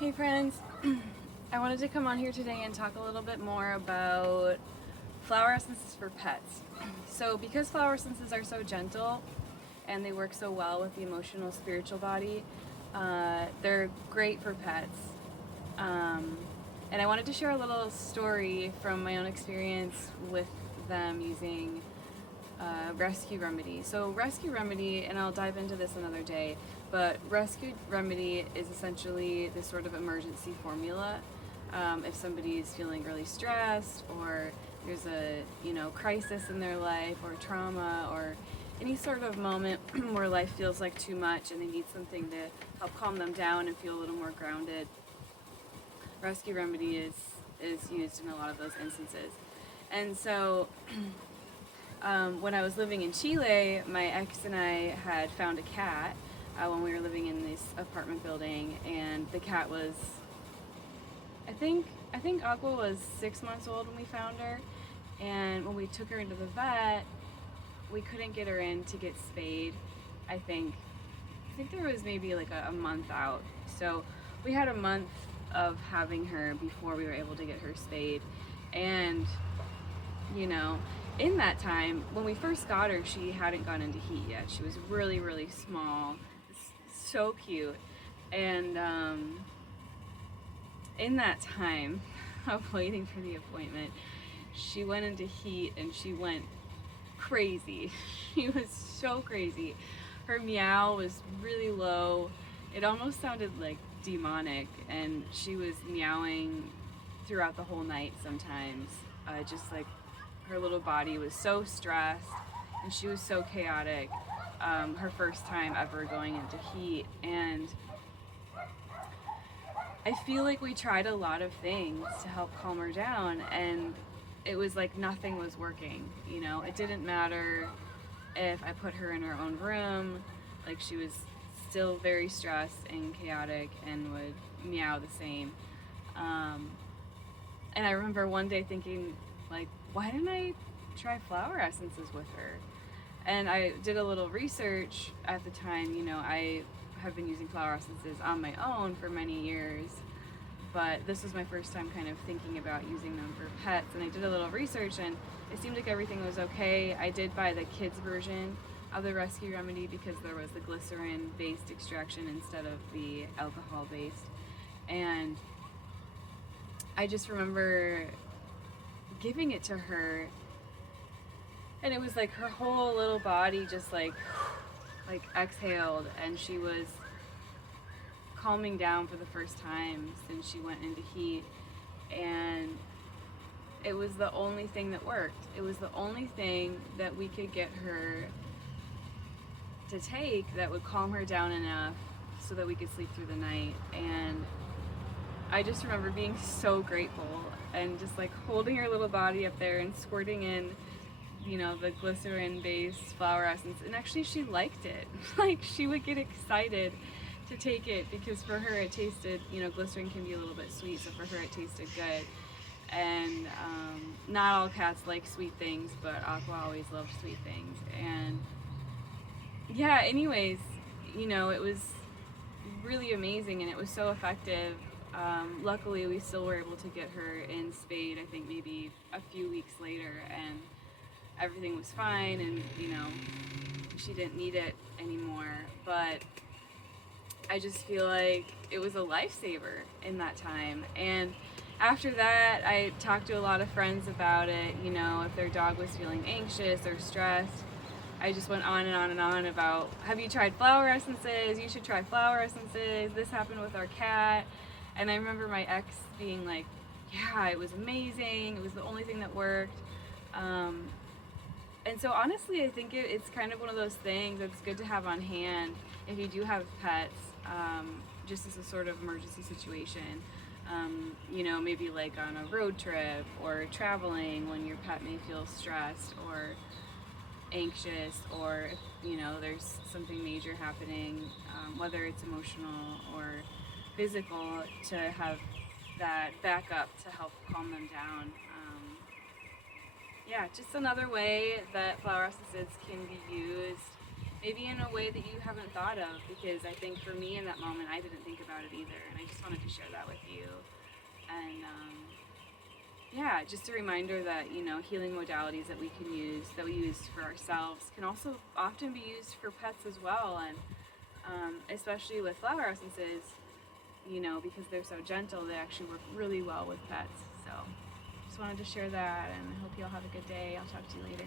Hey friends, I wanted to come on here today and talk a little bit more about flower essences for pets. So because flower essences are so gentle and they work so well with the emotional spiritual body, they're great for pets. Um, and I wanted to share a little story from my own experience with them using Rescue Remedy. So Rescue Remedy, and I'll dive into this another day, but Rescue Remedy is essentially this sort of emergency formula. If somebody is feeling really stressed, or there's a crisis in their life, or trauma, or any sort of moment where life feels like too much and they need something to help calm them down and feel a little more grounded, Rescue Remedy is used in a lot of those instances. And so when I was living in Chile, my ex and I had found a cat when we were living in this apartment building, and the cat was, I think Aqua was 6 months old when we found her, and when we took her into the vet, we couldn't get her in to get spayed. I think there was maybe like a month out, so we had a month of having her before we were able to get her spayed, and you know, in that time, when we first got her, she hadn't gone into heat yet. She was really, really small, so cute. And in that time of waiting for the appointment, she went into heat and she went crazy. She was so crazy. Her meow was really low. It almost sounded like demonic, and she was meowing throughout the whole night sometimes. Just like her little body was so stressed and she was so chaotic. Her first time ever going into heat, and I feel like we tried a lot of things to help calm her down, and it was like nothing was working. It didn't matter if I put her in her own room, like she was still very stressed and chaotic and would meow the same. And I remember one day thinking, like, why didn't I try flower essences with her? And I did a little research at the time. I have been using flower essences on my own for many years, but this was my first time kind of thinking about using them for pets. And I did a little research, and it seemed like everything was okay. I did buy the kids version of the Rescue Remedy because there was the glycerin-based extraction instead of the alcohol-based. And I just remember giving it to her, and it was like her whole little body just like exhaled, and she was calming down for the first time since she went into heat. And it was the only thing that worked. It was the only thing that we could get her to take that would calm her down enough so that we could sleep through the night. And I just remember being so grateful and just like holding her little body up there and squirting in, the glycerin-based flower essence. And actually, she liked it. Like, she would get excited to take it because for her it tasted, glycerin can be a little bit sweet, so for her it tasted good. And not all cats like sweet things, but Aqua always loved sweet things. And yeah, anyways, it was really amazing and it was so effective. Luckily, we still were able to get her in spayed, I think maybe a few weeks later, and everything was fine, and she didn't need it anymore. But I just feel like it was a lifesaver in that time. And after that, I talked to a lot of friends about it. If their dog was feeling anxious or stressed, I just went on and on and on about, have you tried flower essences? You should try flower essences. This happened with our cat. And I remember my ex being like, yeah, it was amazing. It was the only thing that worked. And so honestly, I think it's kind of one of those things that's good to have on hand if you do have pets, just as a sort of emergency situation. Maybe like on a road trip or traveling when your pet may feel stressed or anxious, or if there's something major happening, whether it's emotional or physical, to have that backup to help calm them down. Yeah, just another way that flower essences can be used maybe in a way that you haven't thought of, because I think for me in that moment, I didn't think about it either. And I just wanted to share that with you. And yeah, just a reminder that, healing modalities that we can use, that we use for ourselves, can also often be used for pets as well. And especially with flower essences, because they're so gentle, they actually work really well with pets. So just wanted to share that, and I hope you all have a good day. I'll talk to you later.